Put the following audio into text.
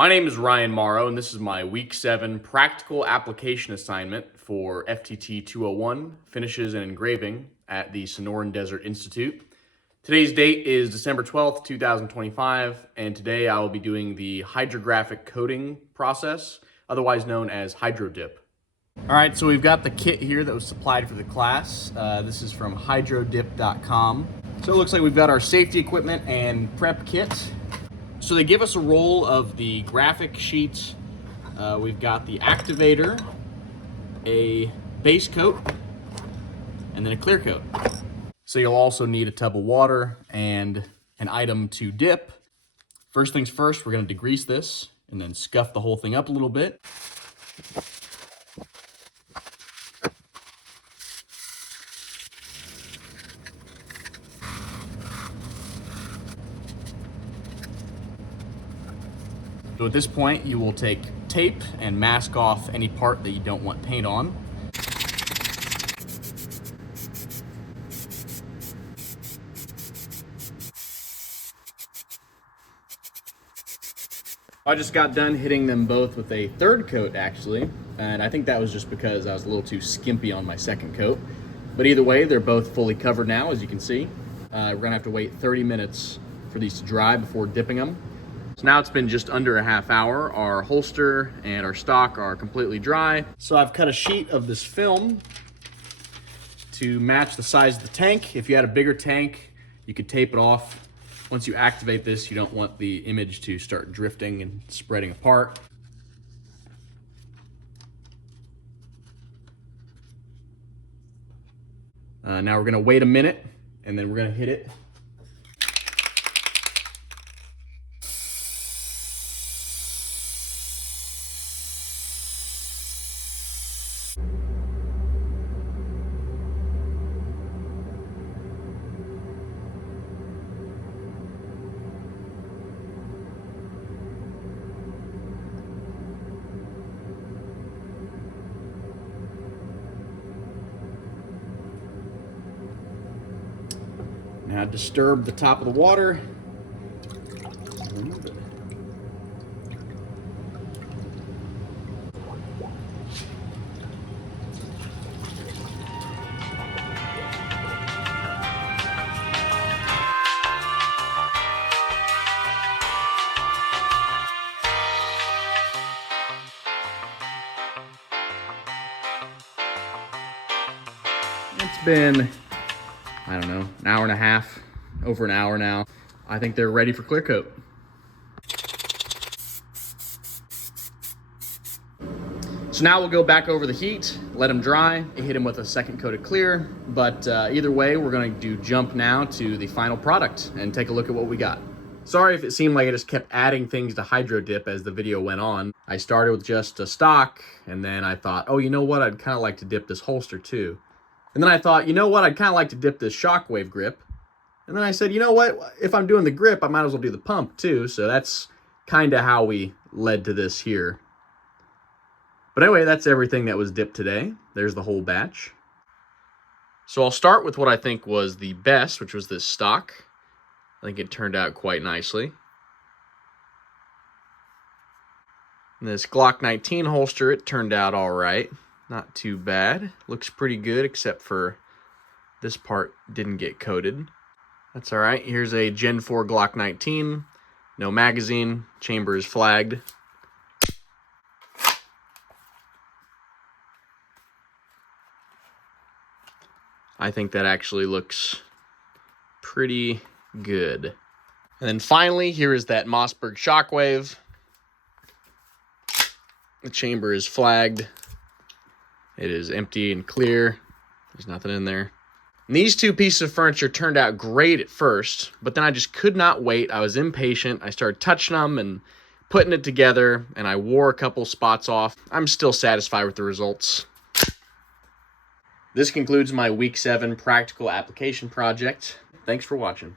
My name is Ryan Morrow, and this is my Week 7 practical application assignment for FTT 201, Finishes and Engraving at the Sonoran Desert Institute. Today's date is December 12th, 2025, and today I will be doing the hydrographic coating process, otherwise known as Hydro-Dip. All right, so we've got the kit here that was supplied for the class. This is from Hydro-Dip.com. So it looks like we've got our safety equipment and prep kit. So they give us a roll of the graphic sheet. We've got the activator, a base coat, and then a clear coat. So you'll also need a tub of water and an item to dip. First things first, we're going to degrease this and then scuff the whole thing up a little bit. So at this point, you will take tape and mask off any part that you don't want paint on. I just got done hitting them both with a third coat actually, and I think that was just because I was a little too skimpy on my second coat. But either way, they're both fully covered now, as you can see. We're gonna have to wait 30 minutes for these to dry before dipping them. So now it's been just under a half hour. Our holster and our stock are completely dry. So I've cut a sheet of this film to match the size of the tank. If you had a bigger tank, you could tape it off. Once you activate this, you don't want the image to start drifting and spreading apart. Now we're gonna wait a minute and then we're gonna hit it. Now disturb the top of the water. It's been, I don't know, an hour and a half, over an hour now. I think they're ready for clear coat. So now we'll go back over the heat, let them dry, hit them with a second coat of clear. But either way, we're going to jump now to the final product and take a look at what we got. Sorry if it seemed like I just kept adding things to Hydro-Dip as the video went on. I started with just a stock, and then I thought, oh, you know what? I'd kind of like to dip this holster too. And then I thought, you know what? I'd kind of like to dip this shockwave grip. And then I said, you know what? If I'm doing the grip, I might as well do the pump too. So that's kind of how we led to this here. But anyway, that's everything that was dipped today. There's the whole batch. So I'll start with what I think was the best, which was this stock. I think it turned out quite nicely. And this Glock 19 holster, it turned out all right. Not too bad. Looks pretty good, except for this part didn't get coated. That's all right. Here's a Gen 4 Glock 19. No magazine. Chamber is flagged. I think that actually looks pretty good. And then finally, here is that Mossberg Shockwave. The chamber is flagged. It is empty and clear. There's nothing in there. And these two pieces of furniture turned out great at first, but then I just could not wait. I was impatient. I started touching them and putting it together, and I wore a couple spots off. I'm still satisfied with the results. This concludes my Week 7 practical application project. Thanks for watching.